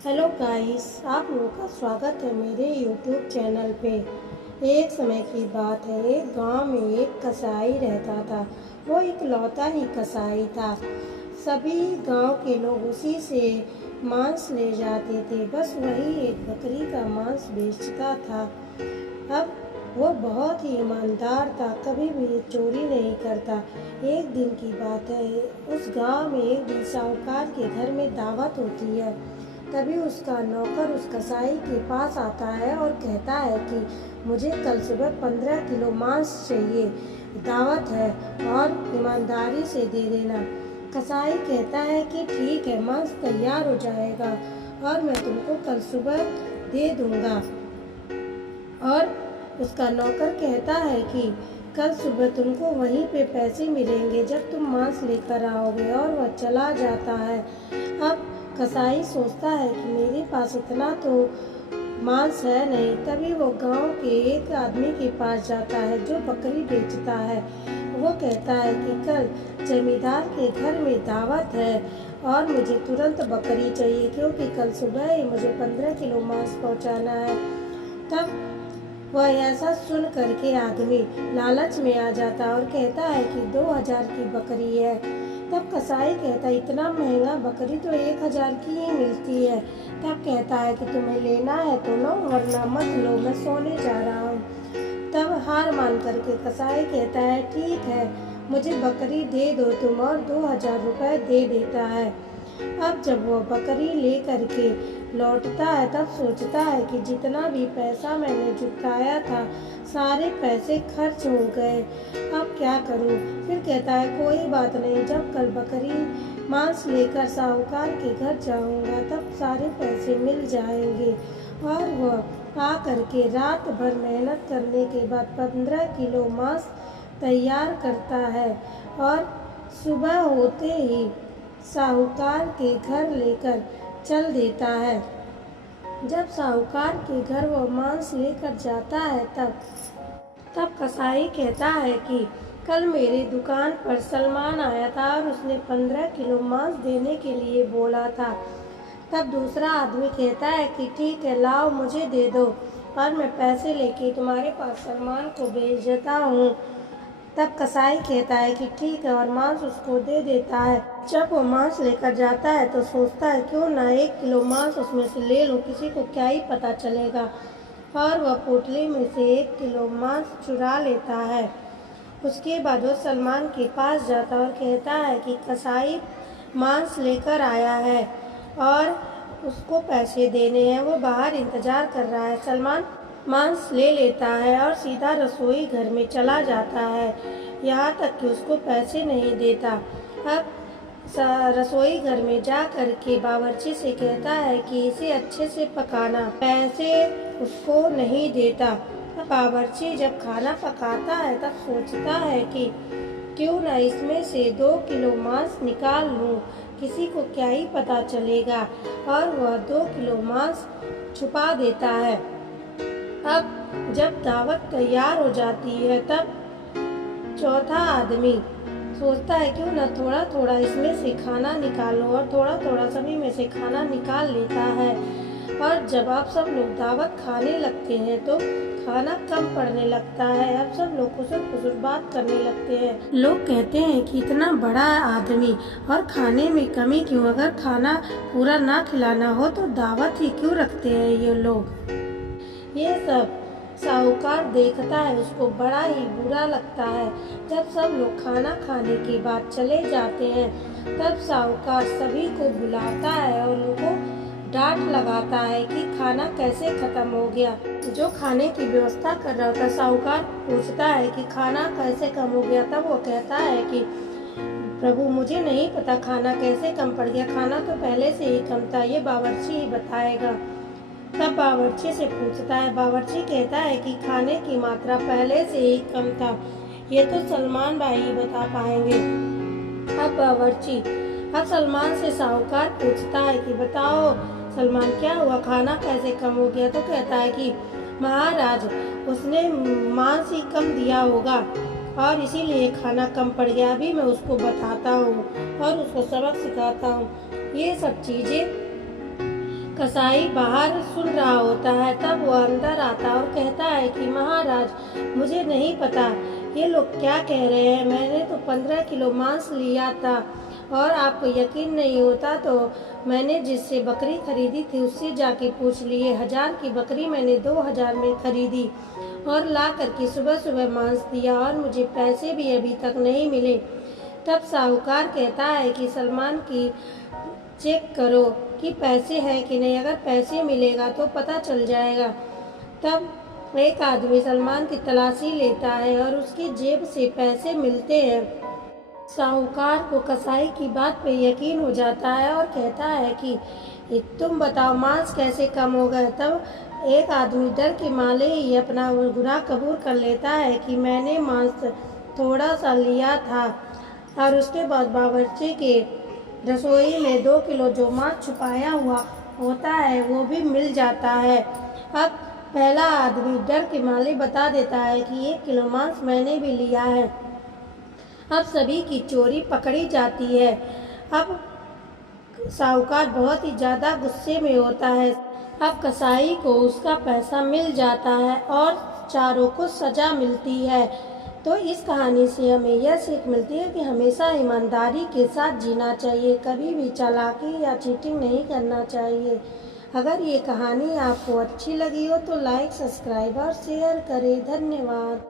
Hello guys, आप लोगों का स्वागत है मेरे यूट्यूब चैनल पे। एक समय की बात है, एक गांव में एक कसाई रहता था। वो एक लौता ही कसाई था। सभी गांव के लोग उसी से मांस ले जाते थे। बस वही एक बकरी का मांस बेचता था। अब वो बहुत ही ईमानदार था, कभी भी चोरी नहीं करता। एक दिन की बात है, उस गांव में एक दिन साहूकार के घर में दावत होती है। तभी उसका नौकर उस कसाई के पास आता है और कहता है कि मुझे कल सुबह 15 किलो मांस चाहिए, दावत है और ईमानदारी से दे देना। कसाई कहता है कि ठीक है, मांस तैयार हो जाएगा और मैं तुमको कल सुबह दे दूंगा। और उसका नौकर कहता है कि कल सुबह तुमको वहीं पे पैसे मिलेंगे जब तुम मांस लेकर आओगे, और वह चला जाता है। अब कसाई सोचता है कि मेरे पास इतना तो मांस है नहीं। तभी वो गांव के एक आदमी के पास जाता है जो बकरी बेचता है। वो कहता है कि कल जमींदार के घर में दावत है और मुझे तुरंत बकरी चाहिए, क्योंकि कल सुबह ही मुझे 15 किलो मांस पहुंचाना है। तब वह ऐसा सुन करके आदमी लालच में आ जाता और कहता है कि 2000 की बकरी है। तब कसाई कहता है इतना महंगा बकरी तो 1000 की ही मिलती है। तब कहता है कि तुम्हें लेना है तो लो, वरना मत लो, मैं सोने जा रहा हूँ। तब हार मान करके कसाई कहता है ठीक है, मुझे बकरी दे दो तुम, और 2000 रुपये दे देता है। अब जब वह बकरी ले करके लौटता है तब सोचता है कि जितना भी पैसा मैंने जुटाया था सारे पैसे खर्च हो गए, अब क्या करूं। फिर कहता है कोई बात नहीं, जब कल बकरी मांस लेकर साहूकार के घर जाऊंगा तब सारे पैसे मिल जाएंगे। और वह आ करके रात भर मेहनत करने के बाद 15 किलो मांस तैयार करता है और सुबह होते ही साहूकार के घर लेकर चल देता है। जब साहूकार के घर वो मांस लेकर जाता है तब कसाई कहता है कि कल मेरी दुकान पर सलमान आया था और उसने 15 किलो मांस देने के लिए बोला था। तब दूसरा आदमी कहता है कि ठीक है, लाओ मुझे दे दो और मैं पैसे लेके तुम्हारे पास सलमान को भेज देता हूँ। तब कसाई कहता है कि ठीक है और मांस उसको दे देता है। जब वो मांस लेकर जाता है तो सोचता है क्यों ना 1 किलो मांस उसमें से ले लो, किसी को क्या ही पता चलेगा। और वह पोटली में से 1 किलो मांस चुरा लेता है। उसके बाद वो सलमान के पास जाता और कहता है कि कसाई मांस लेकर आया है और उसको पैसे देने हैं, वो बाहर इंतजार कर रहा है। सलमान मांस ले लेता है और सीधा रसोई घर में चला जाता है, यहाँ तक कि उसको पैसे नहीं देता। अब रसोई घर में जा कर के बावर्ची से कहता है कि इसे अच्छे से पकाना, पैसे उसको नहीं देता। अब बावर्ची जब खाना पकाता है तब सोचता है कि क्यों ना इसमें से 2 किलो मांस निकाल लूँ, किसी को क्या ही पता चलेगा। और वह 2 किलो मांस छुपा देता है। अब जब दावत तैयार हो जाती है तब चौथा आदमी सोचता है क्यों ना थोड़ा थोड़ा इसमें से खाना निकालो, और थोड़ा थोड़ा सभी में से खाना निकाल लेता है। और जब आप सब लोग दावत खाने लगते हैं तो खाना कम पड़ने लगता है। अब सब लोग खुसुर खुसुर बात करने लगते हैं। लोग कहते हैं कि इतना बड़ा आदमी और खाने में कमी क्यों, अगर खाना पूरा ना खिलाना हो तो दावत ही क्यों रखते हैं ये लोग। ये सब साहूकार देखता है, उसको बड़ा ही बुरा लगता है। जब सब लोग खाना खाने के बाद चले जाते हैं तब साहूकार सभी को बुलाता है और उनको डांट लगाता है कि खाना कैसे खत्म हो गया। जो खाने की व्यवस्था कर रहा था साहूकार पूछता है कि खाना कैसे कम हो गया। तब वो कहता है कि प्रभु, मुझे नहीं पता खाना कैसे कम पड़ गया, खाना तो पहले से ही कम था, ये बावर्ची ही बताएगा। तब बावर्ची से पूछता है, बावर्ची कहता है कि खाने की मात्रा पहले से ही कम था, ये तो सलमान भाई ही बता पाएंगे। अब सलमान से साहूकार पूछता है कि बताओ सलमान, क्या हुआ, खाना कैसे कम हो गया। तो कहता है कि महाराज, उसने मांस ही कम दिया होगा और इसीलिए खाना कम पड़ गया। अभी मैं उसको बताता हूँ और उसको सबक सिखाता हूँ। ये सब चीजें कसाई बाहर सुन रहा होता है। तब वो अंदर आता और कहता है कि महाराज, मुझे नहीं पता ये लोग क्या कह रहे हैं। मैंने तो 15 किलो मांस लिया था और आपको यकीन नहीं होता तो मैंने जिससे बकरी खरीदी थी उससे जाके पूछ लिए। 1000 की बकरी मैंने 2000 में खरीदी और ला करके सुबह सुबह मांस दिया और मुझे पैसे भी अभी तक नहीं मिले। तब साहूकार कहता है कि सलमान की चेक करो कि पैसे है कि नहीं, अगर पैसे मिलेगा तो पता चल जाएगा। तब एक आदमी सलमान की तलाशी लेता है और उसकी जेब से पैसे मिलते हैं। साहूकार को कसाई की बात पे यकीन हो जाता है और कहता है कि तुम बताओ मांस कैसे कम हो गए। तब एक आदमी डर के मारे ही अपना गुनाह कबूल कर लेता है कि मैंने मांस थोड़ा सा लिया था और उसके बाद बावर्ची के रसोई में 2 किलो जो मांस छुपाया हुआ होता है वो भी मिल जाता है। अब पहला आदमी डर के मारे बता देता है कि 1 किलो मांस मैंने भी लिया है। अब सभी की चोरी पकड़ी जाती है। अब साहूकार बहुत ही ज़्यादा गुस्से में होता है। अब कसाई को उसका पैसा मिल जाता है और चारों को सजा मिलती है। तो इस कहानी से हमें यह सीख मिलती है कि हमेशा ईमानदारी के साथ जीना चाहिए, कभी भी चालाकी या चीटिंग नहीं करना चाहिए। अगर ये कहानी आपको अच्छी लगी हो तो लाइक, सब्सक्राइब और शेयर करें। धन्यवाद।